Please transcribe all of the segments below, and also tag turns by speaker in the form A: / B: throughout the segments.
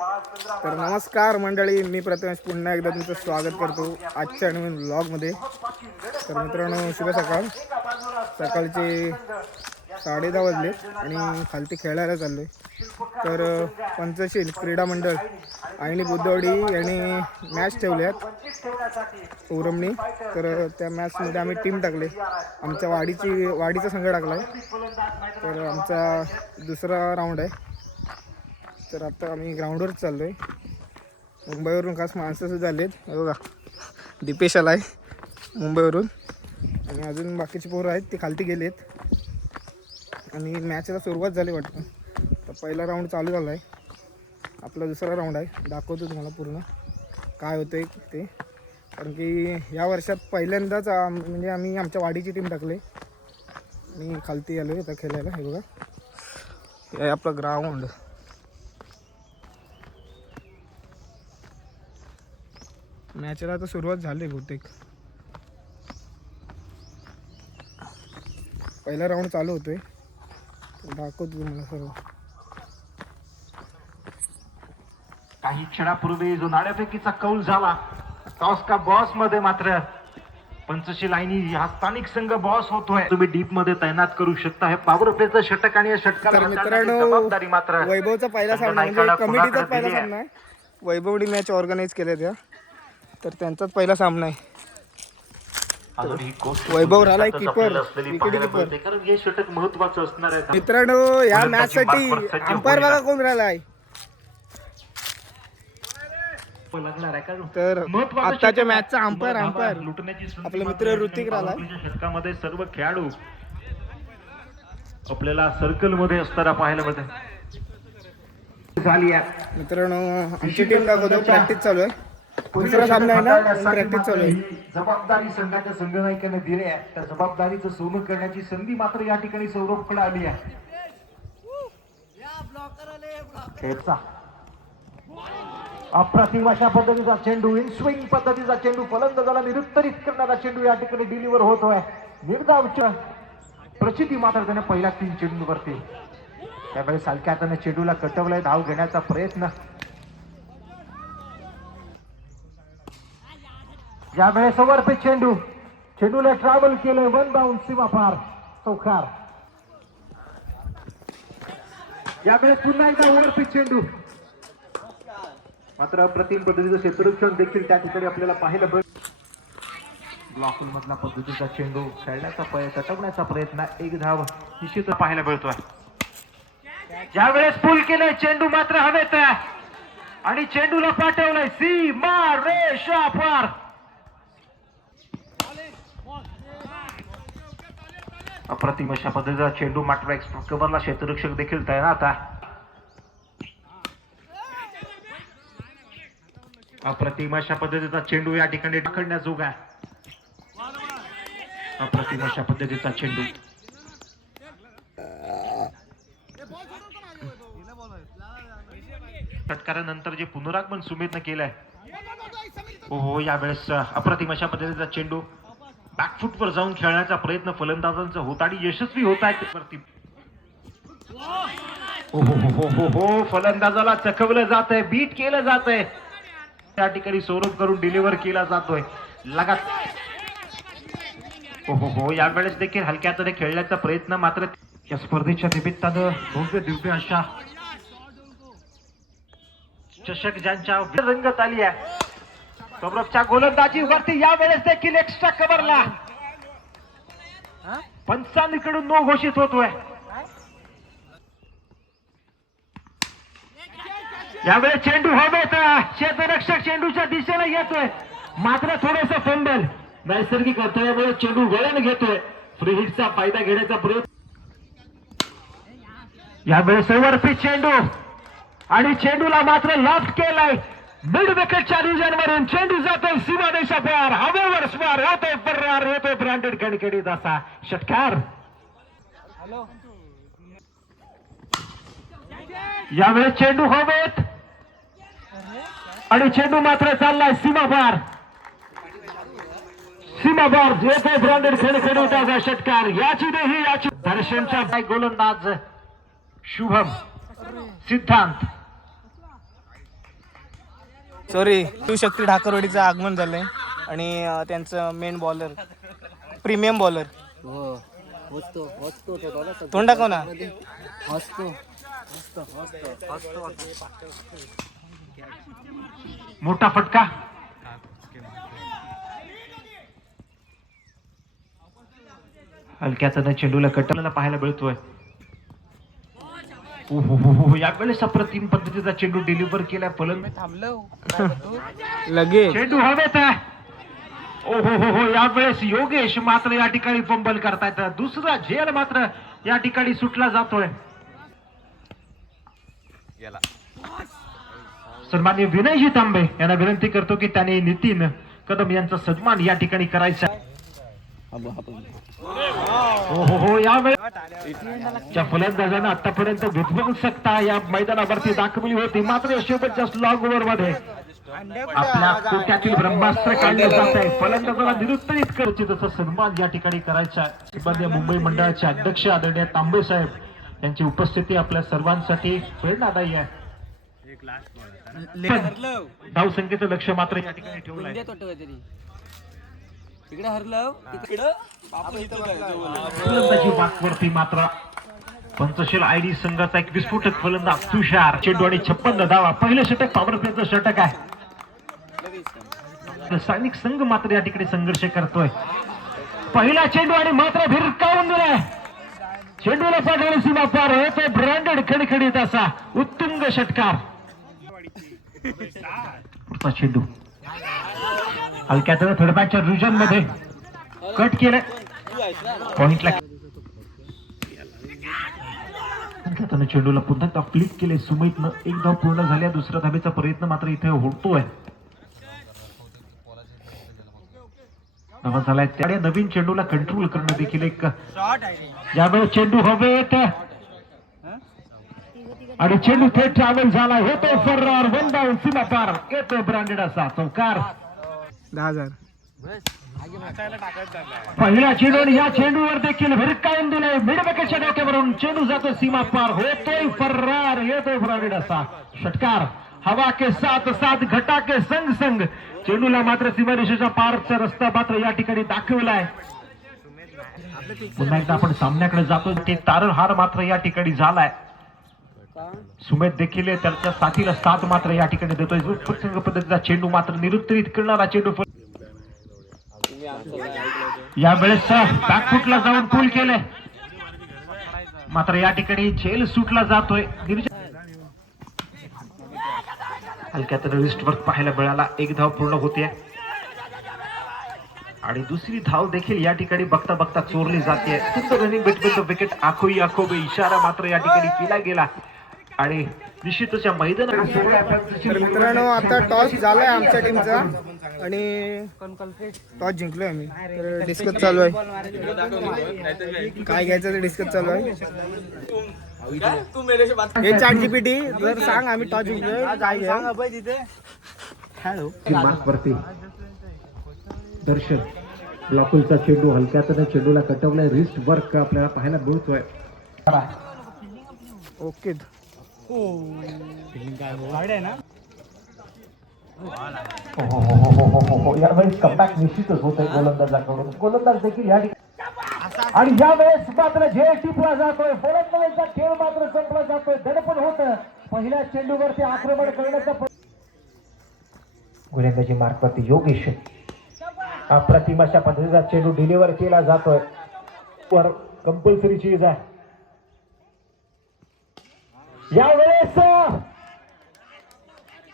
A: तर नमस्कार मंडळी मी प्रथमेश पुन्हा एकदा तुमचं स्वागत करतो आजच्या नवीन ब्लॉगमध्ये तर मित्रांनो शुभ सकाळ. सकाळचे साडे दहा वाजले आणि खालती खेळायला चाललो आहे तर पंचशील क्रीडा मंडळ आणि बुद्धवडी यांनी मॅच ठेवल्यात उरमणी. तर त्या मॅचमध्ये आम्ही टीम टाकले. आमच्या वाडीची वाडीचा संघ टाकला आहे तर आमचा दुसरा राऊंड आहे. तर आता आम्ही ग्राउंडवरच चाललो आहे मुंबईवरून खास माणसं सुद्धा आहेत बघा दीपेश आला आहे मुंबईवरून. आणि अजून बाकीचे पोरं आहेत ते खालती गेलेत. आणि मॅचला सुरुवात झाली वाटतं. तर पहिला राऊंड चालू झाला आहे आपला दुसरा राऊंड आहे. दाखवतो तुम्हाला पूर्ण काय होतं आहे ते. कारण की या वर्षात पहिल्यांदाच आम- म्हणजे आम्ही आमच्या वाडीची टीम टाकली आणि खालती आलो आहे आता खेळायला. हे बघा. हे आपलं ग्राउंड मॅचला आता सुरुवात झाली बहुतेक. पहिला राऊंड चालू होतोय. दाखवतो तुम्हाला सर्व.
B: काही क्षणापूर्वी जो नाण्यापैकीचा कौल झाला टॉस का बॉसमध्ये मात्र. पंचशील आईनी हा स्थानिक संघ बॉस होतोय. तुम्ही डीपमध्ये तैनात करू शकता. हे पॉवर प्लेचं षटक आणि या षटकाला
A: तर मित्रांनो
B: जबाबदारी मात्र.
A: वैभवचा पहिला सामना म्हणजे पहिला
B: आहे.
A: वैभवडी मॅच ऑर्गनाईज केल्या त्या तर त्यांचाच पहिला सामना आहे वैभव.
B: मिळते. कारण हे षटक महत्वाचं असणार आहे
A: मित्रांनो या
B: मार्कवर सज्ज
A: अंपायर. बघा कोण राहिलाय
B: आहे
A: तर
B: आहे.
A: मॅचचा अंपायर अंपायर आपले
B: मात्र
A: ऋतिक.
B: पॉवरप्लेच्या षटकामध्ये सर्व खेळाडू आपल्याला सर्कलमध्ये असताना पाहायला मिळते
A: मित्रांनो आमची टीम दाखवतो प्रॅक्टिस चालू आहे दुसरा सामना आहे ना प्रॅक्टिस चालू आहे.
B: जबाबदारी संघाच्या संघनायकाने दिली आहे. त्या जबाबदारीचं सोनं करण्याची संधी मात्र या ठिकाणी सौरभकडे आली आहे. अप्रतिम अशा पद्धतीचा चेंडू इन स्विंग पद्धतीचा चेंडू फलंदाजाला निरुत्तरित करणारा चेंडू या ठिकाणी डिलिव्हर होतोय निर्धावच्या प्रचिती मात्र त्याने पहिल्या तीन चेंडूवरती. त्यावेळेस हलक्या हाताने चेंडूला कटवलाय धाव घेण्याचा प्रयत्न. ज्यावेळेस पे चेंडू चेंडूला ट्रॅव्हल केलंय वन बाउंड सीमा पार चौकार यावेळेस पुन्हा एकदा ओव्हरपीच चेंडू. मात्र अप्रतिम पद्धतीचं क्षेत्ररक्षण देखील त्या ठिकाणी आपल्याला पाहायला मिळत ब्लॉक मधला पद्धतीचा चेंडू खेळण्याचा प्रयत्न कटवण्याचा प्रयत्न एक धाव निश्चित पाहायला मिळतोय. ज्यावेळेस पूल केलंय चेंडू मात्र हवेत आणि चेंडूला पाठवलंय सी मार रे पार अप्रतिम अशा पद्धतीचा चेंडू मात्र एक्स्ट्रा कव्हरला क्षेत्ररक्षक देखील तैनात आहे. अप्रतिम अशा पद्धतीचा चेंडू या ठिकाणी टाकण्याजोग आहे. अप्रतिम अशा पद्धतीचा चेंडू. षटकारानंतर जे पुनरागमन सुमितनं केलंय हो हो यावेळेस अप्रतिम अशा पद्धतीचा चेंडू बॅकफुटवर जाऊन खेळण्याचा प्रयत्न फलंदाजांचा होता आणि यशस्वी होत आहे हो हो हो हो हो फलंदाजाला चकवलं जात आहे बीट केलं जात आहे त्या ठिकाणी सौरभ करून डिलिव्हर केला जातोय. लगात. हो हो हो यावेळेस देखील हलक्या हाताने खेळण्याचा प्रयत्न मात्र या स्पर्धेच्या निमित्तानं भव्य दिव्य अशा चषक ज्यांच्या रंगत आली आहे. सौरभच्या गोलंदाजी वरती यावेळेस देखील एक्स्ट्रा कव्हरला पंचांकडून नो घोषित होतोय. यावेळेस चेंडू हवेत क्षेत्ररक्षक चेंडूच्या दिशेला येतोय. मात्र थोडस फंबल नैसर्गिक अडथळ्यामुळे चेंडू वळण घेतोय. फ्री हिटचा फायदा घेण्याचा प्रयत्न यावेळेस ओव्हरपी चेंडू. आणि चेंडूला मात्र लॉफ्ट केलाय. मिड विकेटच्या रिजन चेंडू जातोय सीमा देशा पार हवेवर स्वार होतोय फर्रार होतोय ब्रँडेड कडकडीत असा षटकार. यावेळेस चेंडू हवेत. आणि चेंडू मात्र चाललाय सीमा पार. सीमा पार येतोय ब्रँडेड खडखडीत असा षटकार. याची देही याची दर्शनच्या गोलंदाज शुभम सिद्धांत.
A: सॉरी शिवशक्ती ठाकरवाडीचं आगमन झालंय आणि अं, त्यांचं मेन बॉलर प्रीमियम बॉलर
C: हो. तो दादा
A: तोंड दाखव ना.
B: मोठा फटका. हलक्याचा चेंडूला कटरला पाहायला मिळतोय. यावेळेस अप्रतिम पद्धतीचा चेंडू डिलिव्हर केलाय फलंद.
A: लगेच.
B: चेंडू हवेत आहे. ओहो हो हो यावेळेस योगेश मात्र या ठिकाणी फंबल करतायत. दुसरा झेल मात्र या ठिकाणी सुटला जातोय. सन्मान्य विनयजी तांबे यांना विनंती करतो की त्याने नितीन कदम यांचा सन्मान या ठिकाणी करायचा हो हो हो आतापर्यंत विध्वंसकता या मैदानावरती दाखवली होती. मात्र शेवटच्या स्लॉग ओव्हरमध्ये आपल्या कोट्यातील ब्रह्मास्त्र काढले जात आहे. फलंदाजाला निरुत्तरित करायचे जसं सन्मान या ठिकाणी करायचा मुंबई मंडळाचे अध्यक्ष आदरणीय तांबे साहेब यांची उपस्थिती आपल्या सर्वांसाठी प्रेरणादायी आहे. धावसंख्येचं लक्ष मात्र या ठिकाणी ठेवलं
C: इकडे हरलं तिकडं
B: मात्र पंचशील आयडी संघाचा एक विस्फोटक फलंदाज तुषार चेंडू आणि छप्पन्न धावा. पहिलं षटक पॉवर प्लेचं षटक आहे. सैनिक संघ मात्र या ठिकाणी संघर्ष करतोय. पहिला चेंडू आणि मात्र भिरकावून दिलाय. चेंडूला पाठवणे सीमा पार होतो ब्रँडेड खडखडीत असा उत्तुंग षटकार. पुढचा चेंडू. हलक्याचं थोडंफारच्या रुजनमध्ये कट केलं पॉइंटला त्यानं चेंडूला पुन्हा एकदा फ्लिक केले सुमितनं. एक धाव पूर्ण झाल्या दुसऱ्या धावेचा प्रयत्न मात्र इथे होतोय. झालाय. त्या नवीन चेंडूला कंट्रोल करणं देखील एक यावेळेस चेंडू हवेत आणि चेंडू थेट ट्रॅव्हल झाला. होतो फर्रार वन डाऊन सीमा पार. येतो ब्रँडेड असा चौकार.
A: दहा हजार.
B: पहिला चेंडू आणि या चेंडूवर देखील भिरकावून दिलंय मिडबकेच्या डोक्यावरून. चेंडू जातो सीमा पार. होतोय फर्रार येतोय फरारीड असा षटकार. हवा के साथ साथ घटा के संग संग. चेंडूला मात्र सीमारेषेच्या पारचा रस्ता मात्र या ठिकाणी दाखवलाय. पुन्हा एकदा आपण सामन्याकडे जातो ते तारणहार मात्र या ठिकाणी झालाय. सुमेध देखील त्याच्या साथीला साथ मात्र या ठिकाणी देतोय. उत्संग पद्धतीचा चेंडू मात्र निरुत्तरित करणारा चेंडू या वेळेस बॅकफुटला जाऊन पूल केले मात्र या ठिकाणी झेल सुटला जातोय. हलक्यात रिस्ट वर्क पाहायला मिळाला. एक धाव पूर्ण होते आणि दुसरी धाव देखील या ठिकाणी बघता बघता चोरली जाते सुंदर रनिंग बिटवीन द विकेट आखोई आखोबे इशारा मात्र या ठिकाणी केला गेला. आणि निश्चितच या मैदानात
A: मित्रांनो आता टॉस झालाय आमच्या टीमचा. आणि टॉस जिंकलोय आम्ही. तर डिस्कस चालू आहे. काय घ्यायचं ते डिस्कस चालू आहे. हे चार जीपीटी जर सांग आम्ही टॉस जिंकलोय. काय
B: मार्कवरती दर्शन ब्लॉकुलचा चेंडू हलक्यातनं चेंडूला कटवलाय. रिस्ट वर्क आपल्याला पाहायला मिळतोय.
A: ओके.
B: यावेळेस कमबॅक निश्चितच होत आहे गोलंदाजाकडून गोलंदाज देखील या ठिकाणी आणि यावेळेस मात्र झेल टिपला जातोय. फलंदाजाचा खेळ मात्र संपला जातोय. दडपण होत. पहिल्या चेंडूवरती आक्रमण करण्याचा प- गोलंदाजी मार्कवरती योगेश अप्रतिम अशा पद्धतीचा चेंडू डिलिव्हर केला जातोय. वर कंपल्सरी चीज आहे. यावेळेस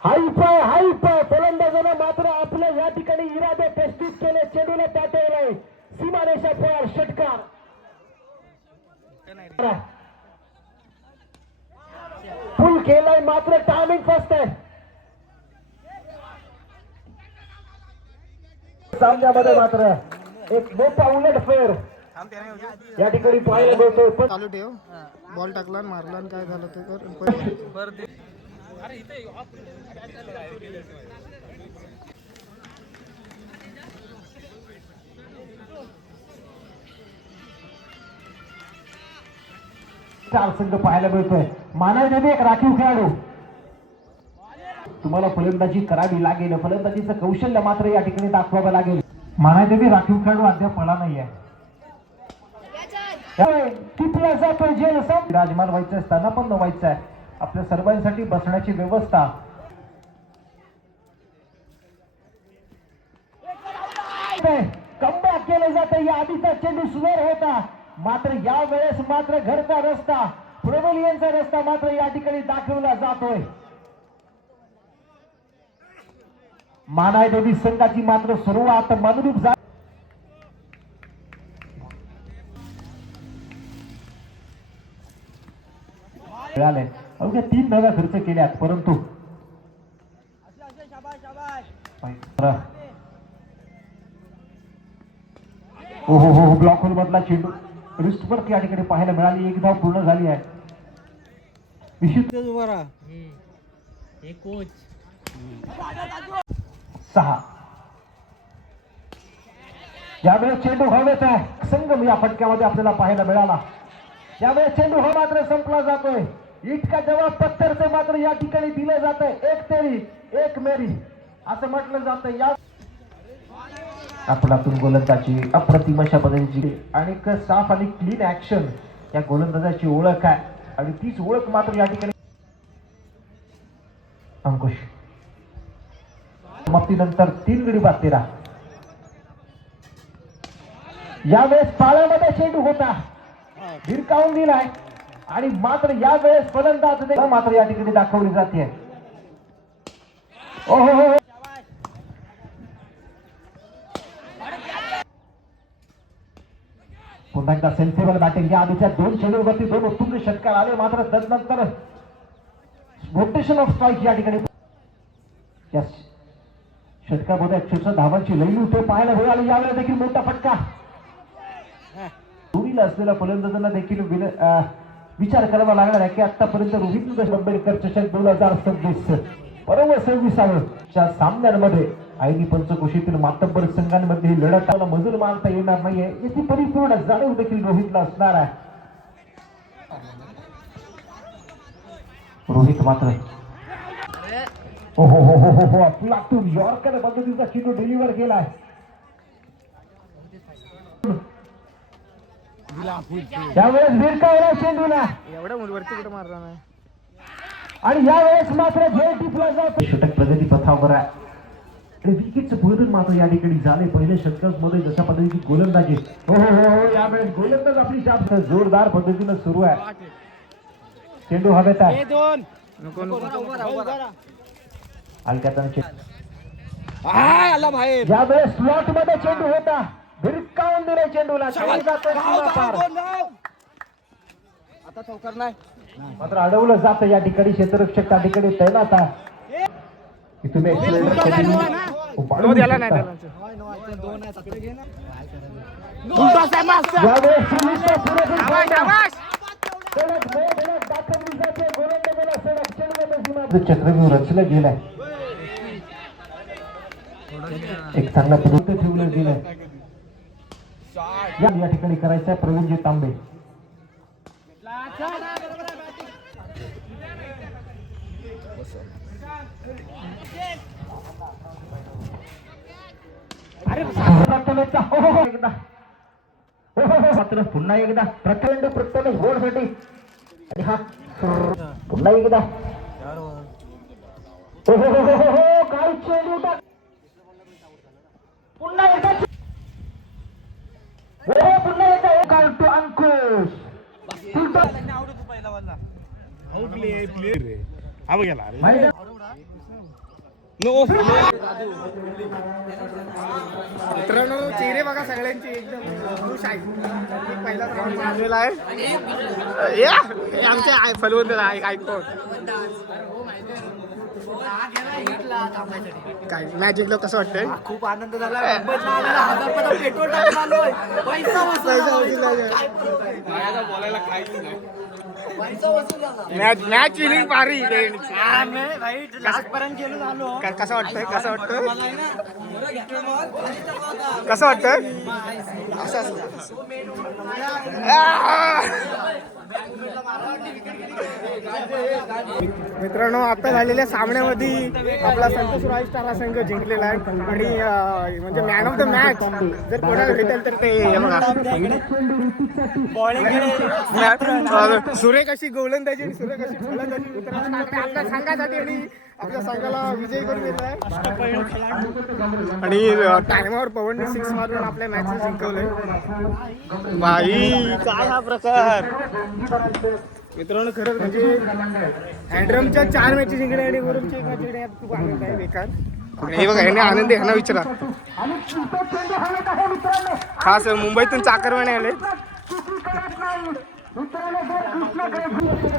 B: हाईप हाईप फलंदाजानं मात्र आपल्या या ठिकाणी इरादे प्रस्तुत केले चेंडूला त्याटेलाय सीमारेषा पार षटकार. फुल केलाय मात्र टायमिंग फर्स्ट आहे. सामन्यामध्ये मात्र एक मोठा उलट फेर. या ठिकाणी पाहायला मिळतोय पण
A: चालू ठेव. बॉल टाकला मारला काय झालं ते कर.
B: चार संघ पाहायला मिळतोय. मानव एक राखीव खेळाडू. तुम्हाला फलंदाजी करावी लागेल. फलंदाजीचं कौशल्य मात्र या ठिकाणी दाखवावं लागेल. मानादेवी राखीव खेळाडू अद्याप पळा नाहीये. टिपला जातोय जेल राजमान व्हायचं असताना पण व्हायचं आहे आपल्या सर्वांसाठी बसण्याची व्यवस्था. कमबॅक केलं जातं या आधीचा चेंडू सुवर होता. मात्र या वेळेस मात्र घरचा रस्ता प्रोबेलियनचा रस्ता मात्र या ठिकाणी दाखवला जातोय. मानाय देवी संघाची मात्र सुरुवात मनरूप जा मिळालंय अवघ्या तीन धाव्या खर्च केल्यात परंतु बरं. हो हो हो ब्लॉक होल मधला चेंडू. रिस्टवर्क या ठिकाणी पाहायला मिळाली. एक धाव पूर्ण झाली आहे. सहा. ज्यावेळेस चेंडू हवेच आहे संगम या फटक्यामध्ये आपल्याला पाहायला मिळाला. यावेळेस चेंडू हा मात्र संपला जातोय. इतका जवाब पत्थरचं मात्र या ठिकाणी दिलं जात एक तेरी एक मेरी. असं म्हटलं जात या आपणातून गोलंदाजी अप्रतिम अशा बदलची आणि साफ आणि क्लीन ऍक्शन या गोलंदाजाची ओळख आहे. आणि तीच ओळख मात्र या ठिकाणी अंकुश. समाप्तीनंतर तीन गडी बाद तेरा यावेळेस पाळ्यामध्ये चेंडू होता. भिरकावून दिलाय. आणि मात्र यावेळेस फलंदाज देखील मात्र या ठिकाणी दाखवली जाते. ओहो हो हो. पुन्हा एकदा सेन्सेबल बॅटिंग या आधीच्या दोन चेंडूवरती दोन उत्तुंग षटकार आले मात्र तदनंतर रोटेशन ऑफ स्ट्राईक या ठिकाणी या षटकामध्ये अक्षरशः धावांची लई होते पाहायला मिळाली यावेळेस देखील मोठा फटका. दोन्हीला असलेल्या फलंदाजांना देखील विन- विचार करावा लागणार आहे की आतापर्यंत रोहित आंबेडकर चषक दोन हजार सव्वीस बरोबर सव्वीसाव्या सामन्यांमध्ये आयनी पंचकोशीतील मातब्बर संघांमध्ये ही लढत मजूर मानता येणार नाहीये. याची परिपूर्ण जाणीव देखील रोहितला असणार आहे. रोहित मात्र हो हो हो हो हो, हो आपला तू यॉर्कर पद्धतीचा चेंडू डिलिव्हर केलाय. त्यावेळेस भिरकावला चेंडूला
A: एवढ्या मुलवरती कुठं मारला नाही
B: आणि यावेळेस मात्र झेल टिपला जातो. षटक प्रगती पथावर आहे. विकेटचं भोजन मात्र या ठिकाणी झाले. पहिल्या षटकामध्ये जशा पद्धतीची गोलंदाजी. हो हो हो यावेळेस गोलंदाज आपली जास्त जोरदार पद्धतीनं सुरू आहे. चेंडू हवेत आहे. हलक्यात आणि चे-
C: आला बाहेर.
B: यावेळेस स्लॉटमध्ये चेंडू होता. भिरकावून दिलाय चेंडूला सीमापार.
C: आता चौकार नाही.
B: मात्र अडवलं जातं या ठिकाणी. क्षेत्ररक्षक त्या ठिकाणी तैनात आहे. की तुम्ही accelerator कधी वाढवू
A: तो द्यायला नाही
B: शकता.
A: त्याला
B: यावेळेस सुनीलचा पुरेपूर
A: शाबास,
B: फायदा.
A: शाबास.
B: सडक भे धडक दाखवली जाते. गोलंदाजाला सडक चेंडूमध्ये सीमा- चक्रव्यूह रचलं गेलाय. एक चांगला पद्धत ठेवलं गेलंय. या ठिकाणी करायचं आहे प्रवीणजी तांबे हो हो हो एकदा हो हो हो मात्र पुन्हा एकदा प्रचंड प्रथमेश बोर्डसाठी आणि हा पुन्हा एकदा हो हो हो हो हो काय पुन्हा एकदा पुन्हा एकदा एक तो अंकुश
A: मित्रांनो चेहरे बघा सगळ्यांचे एकदम खुश आहे पहिला राऊंड मारलेला आहे. आमच्या हे फलवंत ऐकतो काय मॅच जिंकलं कसं वाटतंय?
C: खूप आनंद झाला. मुंबईतला आलेला हजार रुपयाचा पेट्रोल टाकून आलोय पैसा वसूल
A: पैसा
C: झाला.
A: वसूल झाला.
C: काय परवडेल? पैसा वसूल झाला.
A: मॅच मॅच विनिंग पारी
C: हा, नाही, भाई लास्ट पर्यंत गेलो झालो.
A: कसं वाटतंय? कसं वाटतंय?
C: मला आहे ना, एवढं घेतलं मग, घरी टाकला होता.
A: कसं वाटतंय? असं असं. मित्रांनो आता झालेल्या सामन्यामध्ये आपला संतोष रॉय स्टार हा संघ जिंकलेला आहे. आणि म्हणजे मॅन ऑफ द मॅच जर कोणाला भेटेल तर ते सुरेख अशी गोलंदाजी आणि सुरेख अशी फलंदाजी मित्रांनो आपल्या संघासाठी आणि आपल्या संघाला विजयी करून आणि टायमावर पवनने सिक्स मारून आपल्या मॅच जिंकवले बाई काय हा प्रकार. मित्रांनो खरंच म्हणजे हँड्रमच्या चार मॅचेस जिंकले आणि गुरुची एक मॅच खूप आनंद आहे बेकार. आणि हे बघा याने आनंद ह्यांना विचारा. सर मुंबईतून चाकरवाणी आले.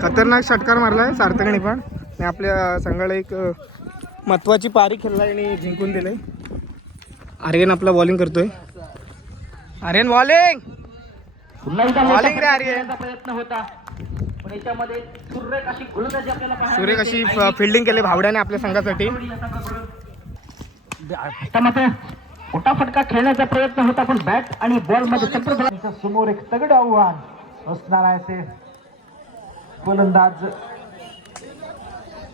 A: खतरनाक षटकार मारलाय सार्थकने पण. आणि आपल्या संघाला एक महत्वाची पारी खेळलाय आणि जिंकून दिलंय. आर्यन आपला बॉलिंग करतोय. आर्यन बॉलिंग
B: पुन्हा एकदा प्रयत्न होता. पण याच्यामध्ये सुरेख अशी गोलंदाजी आपल्याला पाहायला
A: सुरेख अशी
B: मिळते.
A: फिल्डिंग केली भावड्याने आपल्या संघासाठी.
B: आता मात्र मोठा फटका खेळण्याचा प्रयत्न होता पण बॅट आणि बॉलमध्ये चक्र. समोर एक तगड आव्हान असणार आहे ते. फलंदाज.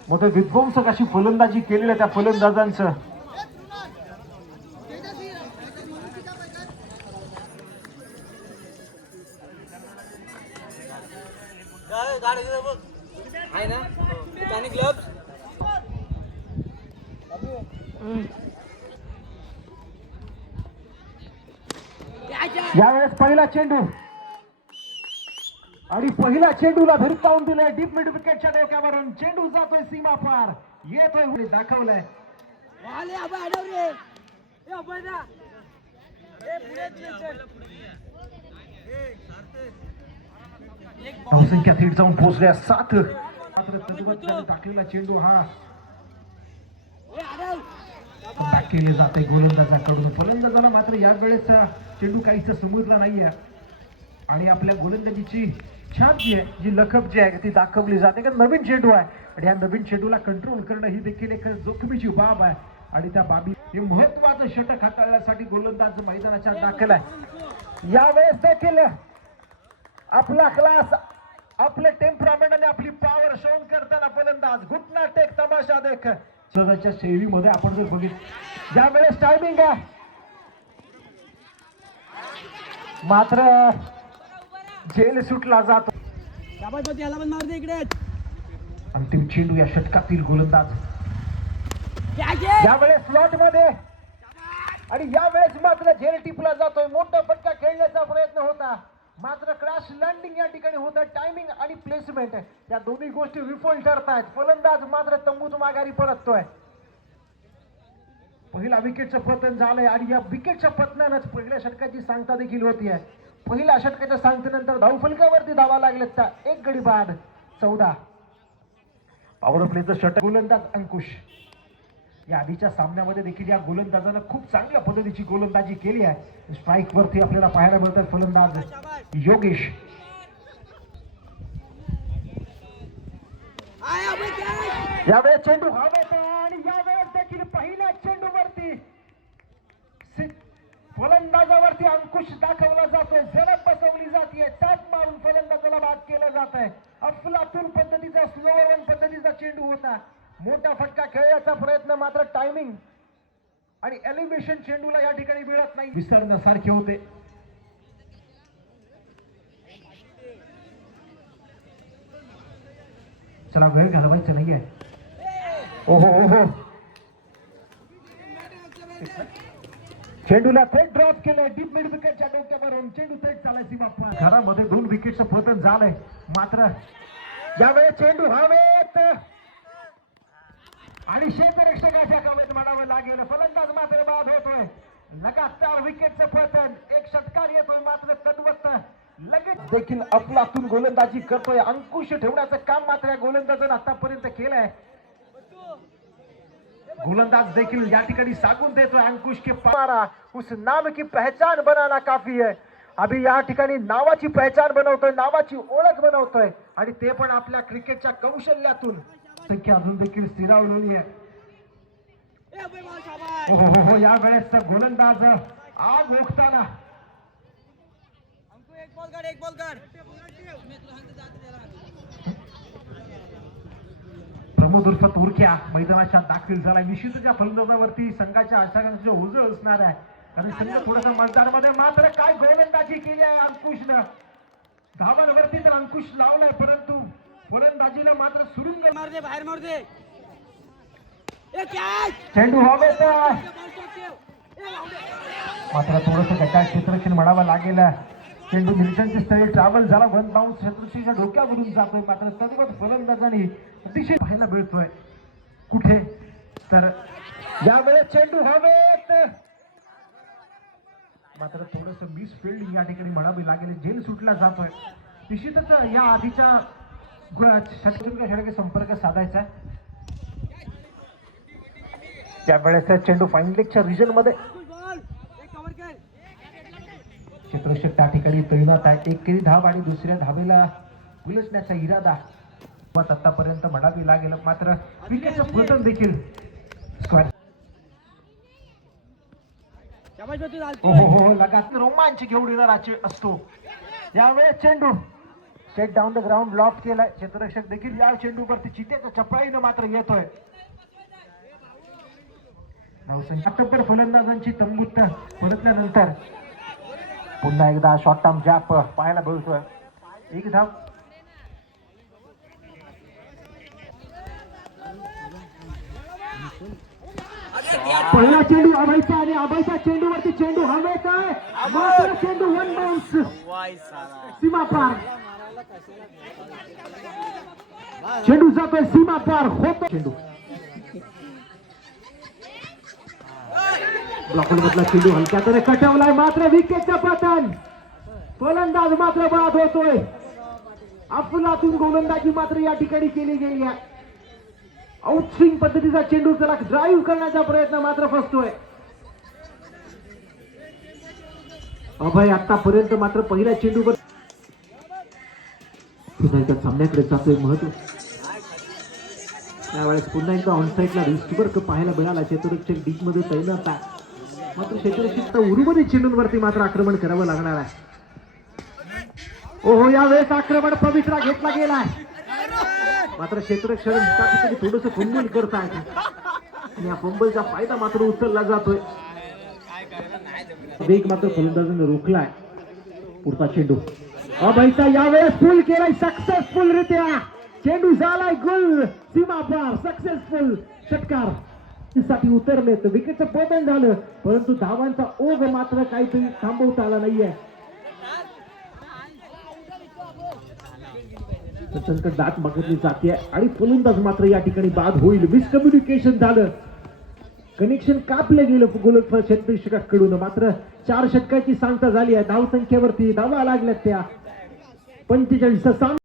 B: मोठे विध्वंसक अशी फलंदाजी केलेल्या त्या फलंदाजांचं.
C: आहे ना? त्याने ग्लव्स
B: यावेळेस पहिला चेंडू. आणि पहिला चेंडूला धरीत पाहून दिलाय डीप मिड विकेटच्या डोक्यावरून. चेंडू जातोय सीमा पार येतोय दाखवलाय.
C: पुढे
B: धावसंख्या थेट जाऊन पोहोचल्या. सात. मात्र टाकलेला चेंडू हा. केले जाते गोलंदाजाकडून. फलंदाजाला मात्र या वेळेस चेंडू काहीच समजला नाहीये. आणि आपल्या गोलंदाजीची छान जी आहे जी लखप जी आहे ती दाखवली जाते. कारण नवीन चेंडू आहे. आणि या नवीन चेंडूला कंट्रोल करणं ही देखील एक जोखमीची बाब आहे. आणि त्या बाबी हे महत्वाचं षटक हाताळण्यासाठी गोलंदाज मैदानाच्या दाखल आहे. यावेळेस देखील आपला क्लास आपले टेम्परामेंट आणि आपली पॉवर शोन करताना फलंदाज घुटना टेक तमाशा देख. स्वतःच्या शैलीमध्ये आपण जर बघितलं ज्या वेळेस टायमिंग आहे. मात्र जेल सुटला जातो.
C: मार दे इकडे
B: अंतिम चेंडू या षटकातील गोलंदाज.
C: या घे
B: यावेळेस स्लॉटमध्ये आणि यावेळेस मात्र झेल टिपला जातोय. मोठा फटका खेळण्याचा प्रयत्न होता. मात्र क्रॅश लँडिंग या ठिकाणी होतं. टायमिंग आणि प्लेसमेंट या दोन्ही गोष्टी विफल ठरतायत. फलंदाज मात्र तंबूत माघारी परततोय. पहिला विकेटचं पतन झालंय आणि या विकेटच्या पतनानंच पहिल्या षटकाची सांगता देखील होती आहे. पहिल्या षटकाच्या सांगतेनंतर धाव फलकावरती धावा लागलेत त्या एक गडी बाद. चौदा. पावडर प्लेचं षटक. गोलंदाज अंकुश. या आधीच्या सामन्यामध्ये देखील या गोलंदाजानं खूप चांगल्या पद्धतीची गोलंदाजी केली आहे. स्ट्राईक वरती आपल्याला पाहायला मिळतात फलंदाज योगेश. यावेळेस चेंडू हवेत आणि यावेळेस देखील पहिल्या चेंडूवरती सि- फलंदाजावरती अंकुश दाखवला जातोय. झलक बसवली जाते टॅप मारून फलंदाजाला बाद केलं जात आहे अफलातून पद्धतीचा स्लोअर वन पद्धतीचा चेंडू होता. मोठा फटका खेळण्याचा प्रयत्न मात्र टायमिंग आणि एलिव्हेशन चेंडूला या ठिकाणी मिळत नाही. विसरण्यासारखे होते. चला वेळ घालवायचा नाहीये. ओहो ओहो. चेंडूला थेट ड्रॉप केलंय. डीप मिड विकेटच्या डोक्यावरून चेंडू थेट चालाय सीमा घरामध्ये दोन विकेटचं पतन झालंय. मात्र यावेळेस चेंडू हवेत. आणि क्षेत्ररक्षकाच्या कवेत म्हणावं लागेल. फलंदाज मात्र बाद होतोय. लगातार विकेटचं पतन एक षटकार येतोय मात्र तद्वस्त लगेच देखील अफलातून गोलंदाजी करतोय. अंकुश ठेवण्याचं काम मात्र या गोलंदाजानं आतापर्यंत केलंय. गोलंदाज देखील या ठिकाणी सांगून देतोय अंकुश के पारा उस नाम की पहचान बनाना काफी है. अभि या ठिकाणी नावाची पहचान बनवतोय नावाची ओळख बनवतोय. आणि ते पण आपल्या क्रिकेटच्या कौशल्यातून. टक्के अजून देखील स्थिरावलेली आहे. हो हो हो या वेळेस गोलंदाज आग ओखताना प्रमोद उर्फ तुर्क्या मैदानाच्या दाखल झाला निश्चितच्या फलंदाजावरती संघाच्या आशाकांचं ओझ असणार आहे. कारण संघ थोडासा मतदारमध्ये मात्र काय गोलंदाजी केली आहे अंकुशनं. धावांवरती तर अंकुश लावलाय परंतु गोलंदाजीला मात्र सुरुंग
C: मार दे बाहेर मार दे
B: चेंडू. मात्र थोडस गटात क्षेत्ररक्षण म्हणावं लागेल. चेंडू निरीक्षणच्या स्थळी ट्रॅव्हल झाला. वन बाउन्स शत्रुशीच्या डोक्यावरून जातोय. मात्र सर्व फलंदाजांनी अतिशय पाहायला मिळतोय. कुठे? तर यावेळेस चेंडू हवेत मात्र थोडस मिस फिल्डिंग या ठिकाणी म्हणावी लागेल. झेल सुटला जातोय. निश्चितच या आधीच्या षटके संपर्क साधायचा. त्यावेळेस चेंडू फाईन लेगच्या
C: रिजनमध्ये.
B: क्षेत्ररक्षक त्या ठिकाणी तैनात आहे. एक केली धाव आणि दुसऱ्या धावेला उलटण्याचा इरादा. मत आतापर्यंत म्हणावी लागेल. मात्र विकेटचं पतन देखील हो हो हो लगात रोमांच घेऊन येणाराचे असतो. यावेळेस चेंडू set down the ground lock केलाय. क्षेत्ररक्षक देखील या चेंडूवरती चितेच्या चपळाईनं मात्र येतोय. नावसंख्या फलंदाजांची तंबूत परतल्यानंतर पुन्हा एकदा शॉर्ट टर्म जॅप पाहायला मिळतोय. एक धाव. पहिला चेंडू अभयचा आणि अभयचा चेंडूवरती चेंडू हवेत आहे मात्र चेंडू वन बाउन्स सीमा पार. चेंडू जातोय सीमा पार होतो चेंडू ब्लॉकल मधला चेंडू हलक्या तरी कटवलाय मात्र विकेटचं पतन फलंदाज मात्र बाद होतोय अफलातून गोलंदाजी मात्र या ठिकाणी केली गेली आहे आउटस्विंग पद्धतीचा चेंडू त्याला ड्राईव्ह करण्याचा प्रयत्न मात्र फसतोय अभय आतापर्यंत मात्र पहिल्या चेंडूवर पुन्हा एकदा सामन्याकडे जातोय महत्त्व. त्यावेळेस पुन्हा एकदा ऑनसाईडला रिस्टवर्क पाहायला मिळाला. क्षेत्ररक्षक डीप तैनात मात्र क्षेत्ररक्षक उरुमध्ये चेंडूंवरती मात्र आक्रमण करावं लागणार आहे. ओहो यावेळेस आक्रमण पवित्रा घेतला गेलाय मात्र क्षेत्रक्षण थोडस फुंबल करत आहे. आणि या फुंबलचा फायदा मात्र उचलला जातोय. वेग मात्र फलंदाजाने रोखलाय पुढचा चेंडू. अभयचा यावेळेस फुल केलाय सक्सेसफुल रित्या. चेंडू झालाय गुल. सीमा पार सक्सेसफुल षटकार. साठी उतरले तर विकेटचं पतन झालं. परंतु धावांचा ओघ मात्र काहीतरी थांबवता आला नाहीये. सचिनकडे दात मागितली जाते आणि फलंदाज मात्र या ठिकाणी बाद होईल. मिसकम्युनिकेशन झालं. कनेक्शन कापलं गेलं गोलफळ षटकाकडून मात्र चार षटकाची सांगता झाली आहे. धावसंख्येवरती धावा लागल्यात त्या. पंचेचाळीस साम